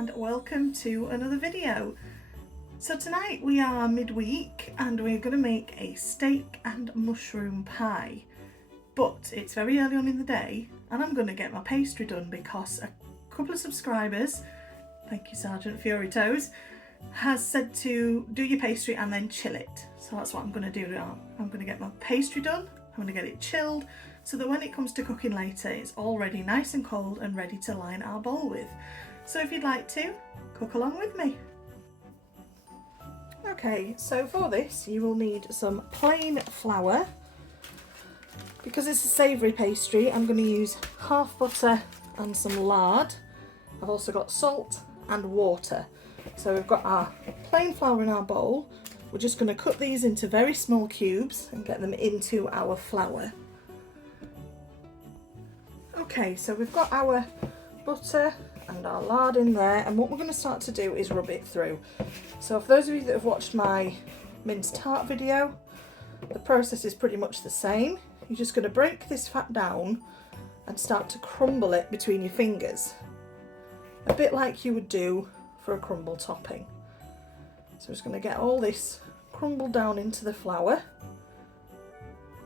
and welcome to another video. So tonight we are midweek and we're going to make a steak and mushroom pie, but it's very early on in the day and I'm going to get my pastry done because a couple of subscribers, thank you Sergeant Fury Toes, has said to do your pastry and then chill it. So that's what I'm going to do now. I'm going to get my pastry done, I'm going to get it chilled so that when it comes to cooking later it's already nice and cold and ready to line our bowl with. So if you'd like to, cook along with me. Okay, so for this you will need some plain flour. Because it's a savoury pastry, I'm going to use half butter and some lard. I've also got salt and water. So we've got our plain flour in our bowl. We're just going to cut these into very small cubes and get them into our flour. Okay, so we've got our butter and our lard in there, and what we're going to start to do is rub it through. So for those of you that have watched my minced tart video, the process is pretty much the same. You're just going to break this fat down and start to crumble it between your fingers, a bit like you would do for a crumble topping. So I'm just going to get all this crumbled down into the flour.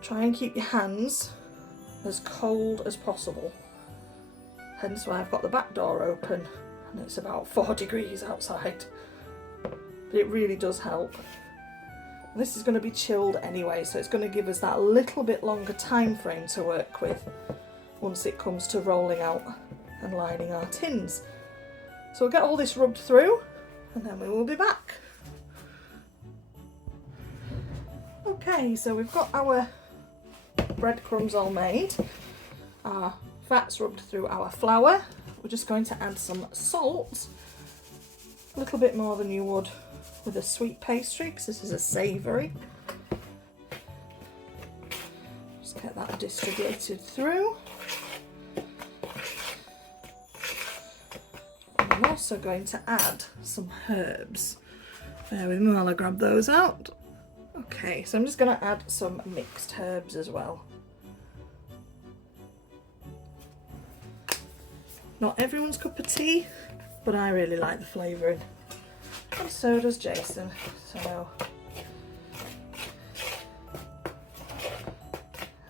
Try and keep your hands as cold as possible. Hence why I've got the back door open and it's about 4 degrees outside. But it really does help. And this is going to be chilled anyway, so it's going to give us that little bit longer time frame to work with once it comes to rolling out and lining our tins. So we'll get all this rubbed through and then we will be back. Okay, so we've got our breadcrumbs all made, our fat's rubbed through our flour. We're just going to add some salt, a little bit more than you would with a sweet pastry because this is a savoury. Just get that distributed through. And I'm also going to add some herbs. Bear with me while I grab those out. Okay, so I'm just going to add some mixed herbs as well. Not everyone's cup of tea, but I really like the flavouring. And so does Jason. So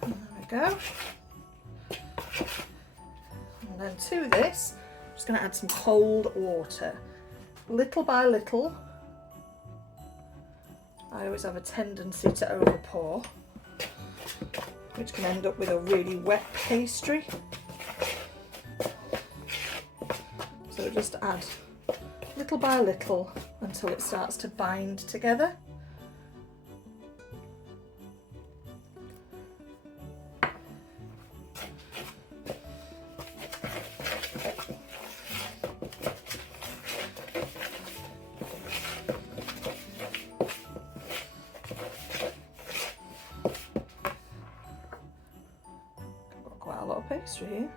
there we go. And then to this, I'm just going to add some cold water. Little by little. I always have a tendency to overpour, which can end up with a really wet pastry. So just add little by little until it starts to bind together. Got quite a lot of pastry here.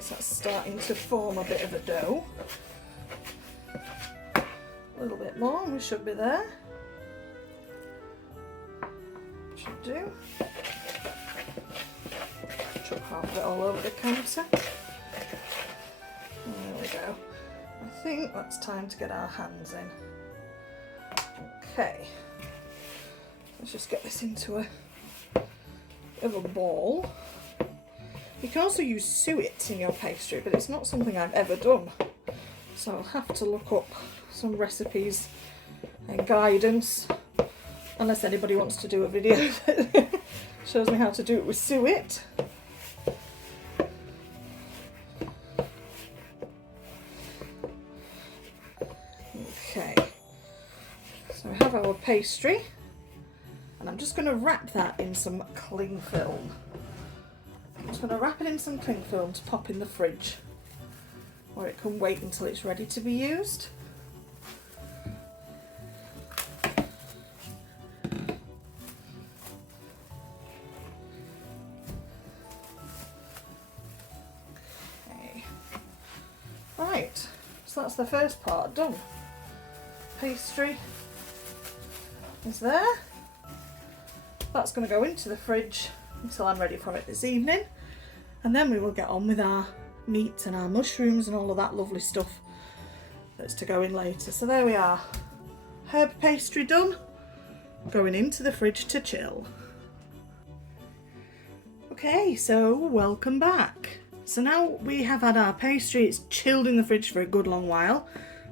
So that's starting to form a bit of a dough. A little bit more and we should be there. Should do. Chuck half of it all over the counter. And there we go. I think that's time to get our hands in. Okay. Let's just get this into a bit of a ball. You can also use suet in your pastry, but it's not something I've ever done. So I'll have to look up some recipes and guidance, unless anybody wants to do a video that shows me how to do it with suet. Okay, so we have our pastry, and I'm just going to wrap that in some cling film. I'm just going to wrap it in some cling film to pop in the fridge, where it can wait until it's ready to be used. Okay. Right, so that's the first part done. Pastry is there. That's going to go into the fridge until I'm ready for it this evening, and then we will get on with our meat and our mushrooms and all of that lovely stuff that's to go in later. So there we are, herb pastry done, going into the fridge to chill. Okay, so welcome back. So now we have had our pastry, it's chilled in the fridge for a good long while.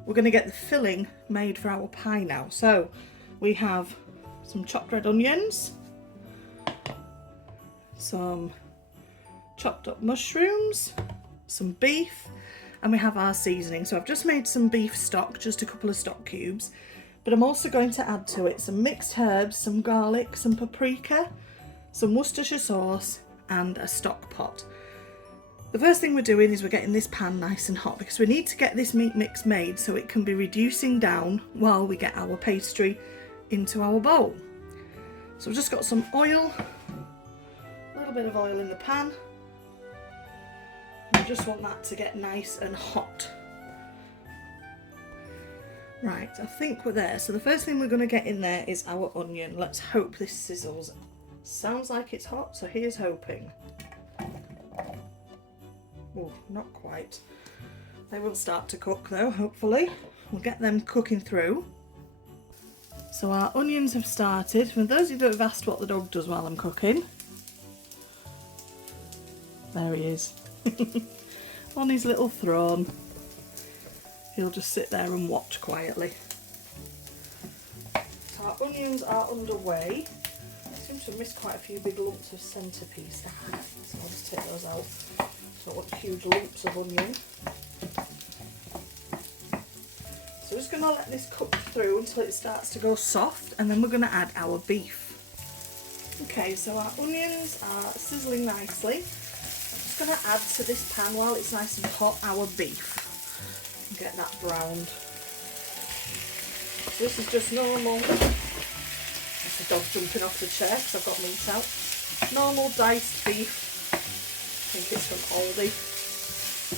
We're going to get the filling made for our pie now. So we have some chopped red onions, some chopped up mushrooms, some beef, and we have our seasoning. So I've just made some beef stock, just a couple of stock cubes, but I'm also going to add to it some mixed herbs, some garlic, some paprika, some Worcestershire sauce, and a stock pot. The first thing we're doing is we're getting this pan nice and hot because we need to get this meat mix made so it can be reducing down while we get our pastry into our bowl. So I've just got some oil, a little bit of oil in the pan. I just want that to get nice and hot. Right, I think we're there. So the first thing we're going to get in there is our onion. Let's hope this sizzles. Sounds like it's hot, so here's hoping. Oh, not quite. They will start to cook though, hopefully. We'll get them cooking through. So our onions have started. For those of you that have asked what the dog does while I'm cooking, there he is. On his little throne. He'll just sit there and watch quietly. So our onions are underway. I seem to have missed quite a few big lumps of centrepiece there, so I'll just take those out. So I want huge lumps of onion. So we're just going to let this cook through until it starts to go soft, and then we're going to add our beef. Okay, so our onions are sizzling nicely. I'm just going to add to this pan while it's nice and hot our beef and get that browned. So this is just normal. That's a dog jumping off the chair because I've got meat out. Normal diced beef. I think it's from Aldi.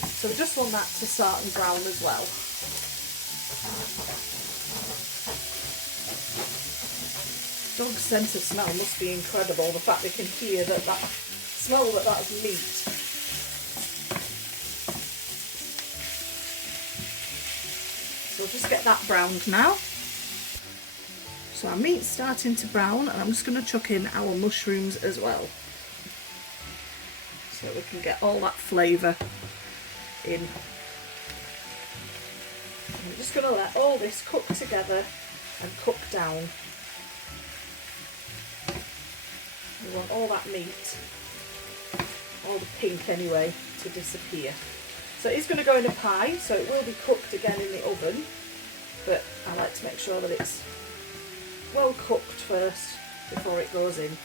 So we just want that to start and brown as well. Dog's sense of smell must be incredible, the fact they can hear that smell that's meat. So we'll just get that browned now. So our meat's starting to brown, and I'm just going to chuck in our mushrooms as well, so we can get all that flavour in. And we're just going to let all this cook together and cook down. We want all that meat, all the pink anyway, to disappear. So it is going to go in a pie, so it will be cooked again in the oven, but I like to make sure that it's well cooked first before it goes in.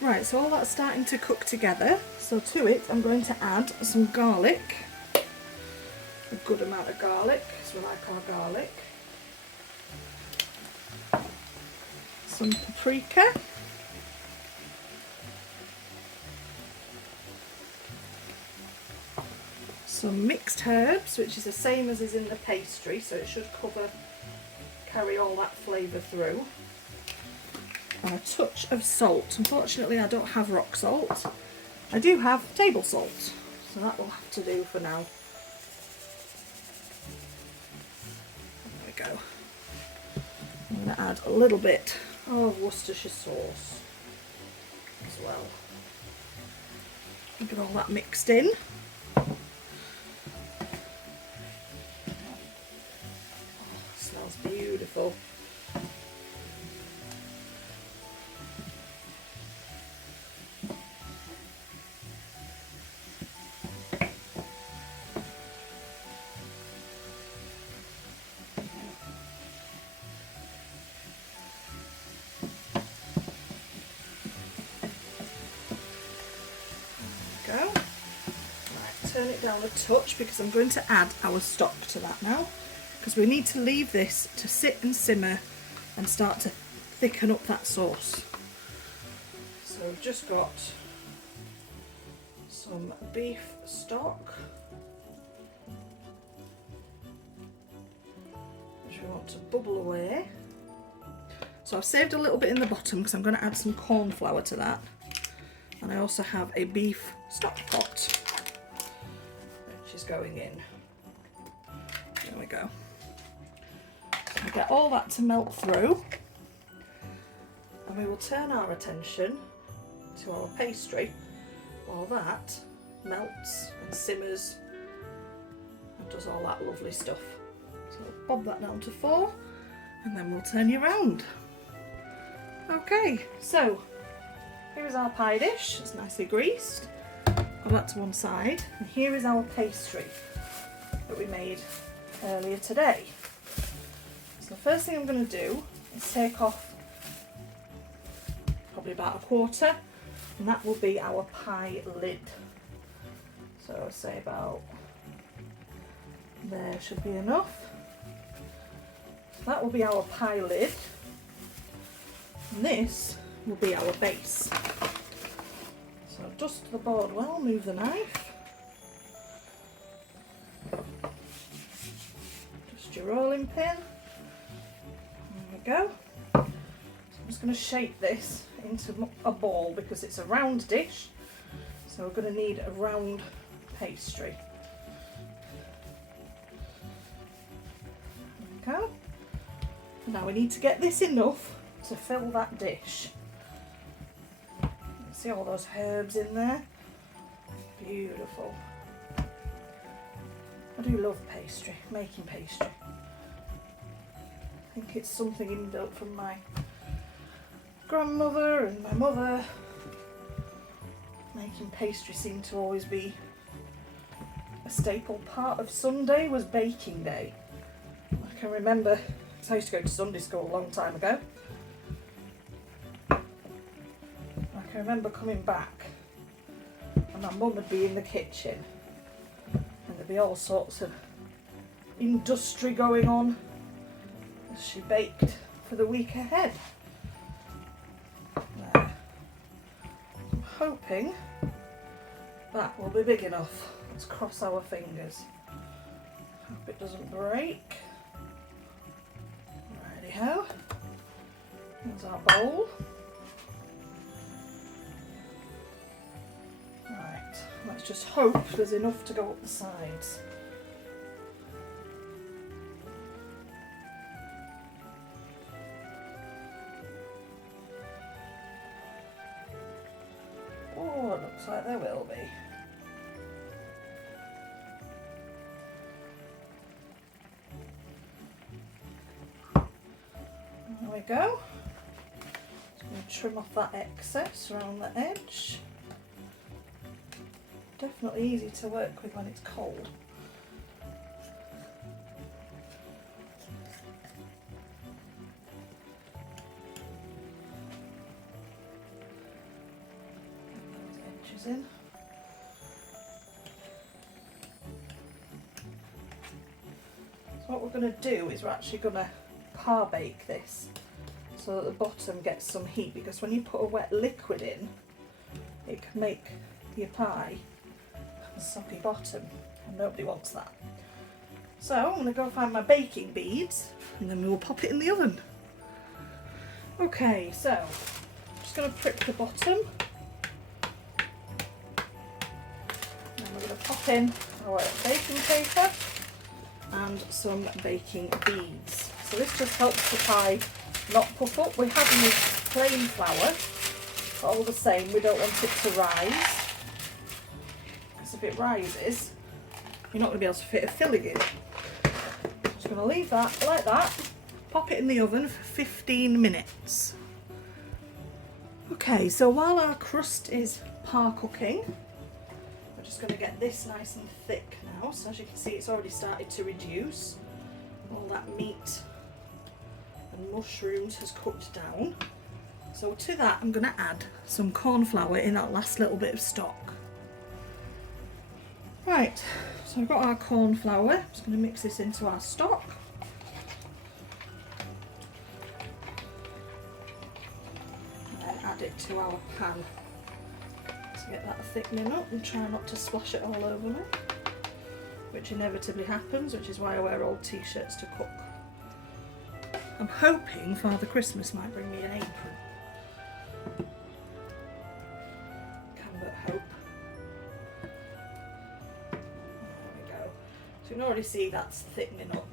Right, so all that's starting to cook together. So to it, I'm going to add some garlic, a good amount of garlic, because we like our garlic. Some paprika. Some mixed herbs, which is the same as is in the pastry, so it should carry all that flavour through. And a touch of salt. Unfortunately I don't have rock salt. I do have table salt, so that will have to do for now. There we go. I'm going to add a little bit of Worcestershire sauce as well. Get all that mixed in. Oh, smells beautiful. Turn it down a touch because I'm going to add our stock to that now, because we need to leave this to sit and simmer and start to thicken up that sauce. So we've just got some beef stock, which we want to bubble away. So I've saved a little bit in the bottom because I'm going to add some corn flour to that. And I also have a beef stock pot, which is going in. There we go. So we get all that to melt through. And we will turn our attention to our pastry while that melts and simmers and does all that lovely stuff. So we'll bob that down to 4 and then we'll turn you round. Okay, so here's our pie dish. It's nicely greased. Put that to one side. And here is our pastry that we made earlier today. So the first thing I'm going to do is take off probably about 1/4, and that will be our pie lid. So I'll say about there should be enough. So that will be our pie lid. And this will be our base. So dust the board well, move the knife. Just your rolling pin. There we go. So I'm just going to shape this into a ball because it's a round dish. So we're going to need a round pastry. There we go. Now we need to get this enough to fill that dish. See all those herbs in there? Beautiful. I do love pastry, making pastry. I think it's something inbuilt from my grandmother and my mother. Making pastry seemed to always be a staple part of Sunday was baking day. I can remember, because I used to go to Sunday school a long time ago. I remember coming back and my mum would be in the kitchen and there'd be all sorts of industry going on as she baked for the week ahead. There. I'm hoping that will be big enough. Let's cross our fingers. Hope it doesn't break. Righty-ho. There's our bowl. Right, let's just hope there's enough to go up the sides. Oh, it looks like there will be. There we go. Just going to trim off that excess around the edge. Definitely easy to work with when it's cold. Get those edges in. So what we're going to do is we're actually going to par bake this so that the bottom gets some heat, because when you put a wet liquid in, it can make your pie a soppy bottom, and nobody wants that. So I'm going to go find my baking beads and then we will pop it in the oven. Okay, so I'm just going to prick the bottom and we're going to pop in our baking paper and some baking beads. So this just helps the pie not puff up. We have used plain flour, but all the same we don't want it to rise. If it rises, you're not going to be able to fit a filling in. I'm just going to leave that like that, pop it in the oven for 15 minutes. Okay, so while our crust is par cooking, we're just going to get this nice and thick now. So as you can see, it's already started to reduce. All that meat and mushrooms has cooked down. So to that I'm going to add some corn flour in that last little bit of stock. Right, so I've got our corn flour. I'm just going to mix this into our stock. And then add it to our pan to get that thickening up and try not to splash it all over me, which inevitably happens, which is why I wear old t-shirts to cook. I'm hoping Father Christmas might bring me an apron. Can but hope. There we go. So you can already see that's thickening up.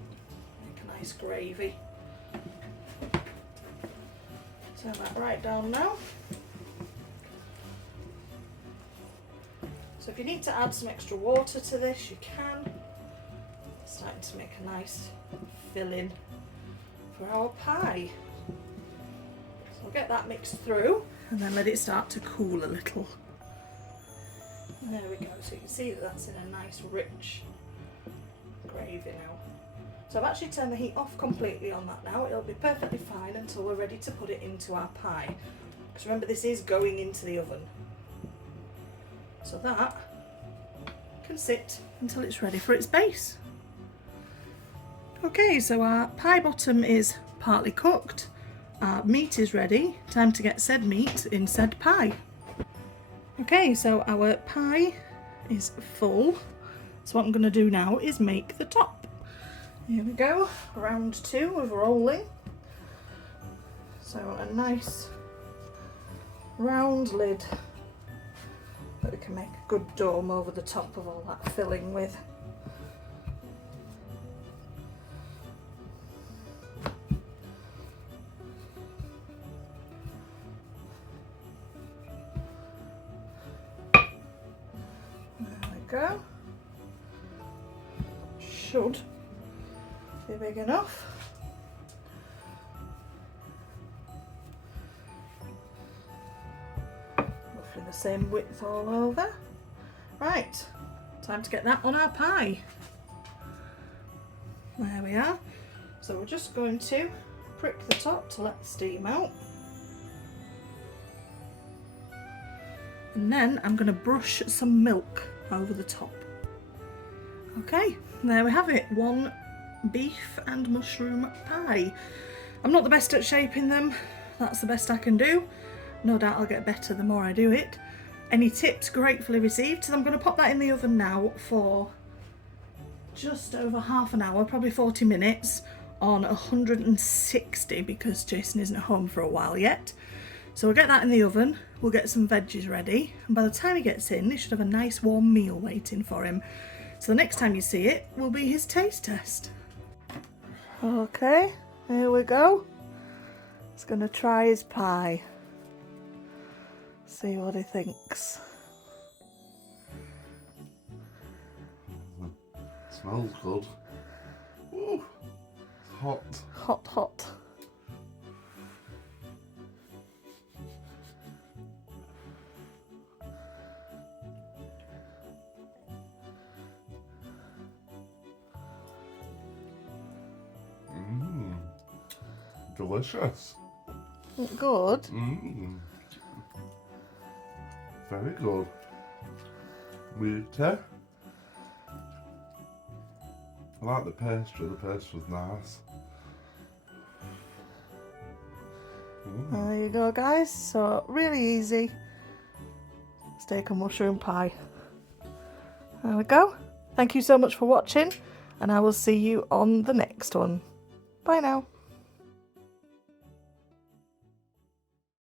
Make a nice gravy. Turn that right down now. So if you need to add some extra water to this, you can. It's starting to make a nice filling for our pie. So I'll get that mixed through and then let it start to cool a little. And there we go. So you can see that that's in a nice rich gravy now. So I've actually turned the heat off completely on that now. It'll be perfectly fine until we're ready to put it into our pie. Because remember, this is going into the oven. So that can sit until it's ready for its base. Okay, so our pie bottom is partly cooked. Our meat is ready. Time to get said meat in said pie. Okay, so our pie is full. So what I'm going to do now is make the top. Here we go, round 2 of rolling. So a nice round lid that we can make a good dome over the top of all that filling with. There we go. Should be big enough. Roughly the same width all over. Right, time to get that on our pie. There we are. So we're just going to prick the top to let the steam out. And then I'm going to brush some milk over the top. Okay, there we have it. One beef and mushroom pie. I'm not the best at shaping them. That's the best I can do. No doubt I'll get better the more I do it. Any tips gratefully received. So I'm going to pop that in the oven now for just over half an hour, probably 40 minutes on 160 because Jason isn't home for a while yet. So we'll get that in the oven, we'll get some veggies ready, and by the time he gets in, he should have a nice warm meal waiting for him. So the next time you see it will be his taste test. Okay, here we go. He's going to try his pie. See what he thinks. Smells good. Ooh, it's hot. Hot, hot. Delicious. Good. Very good. Meaty. I like the pastry. The pastry's nice. There you go, guys. So really easy steak and mushroom pie. There we go. Thank you so much for watching, and I will see you on the next one. Bye now.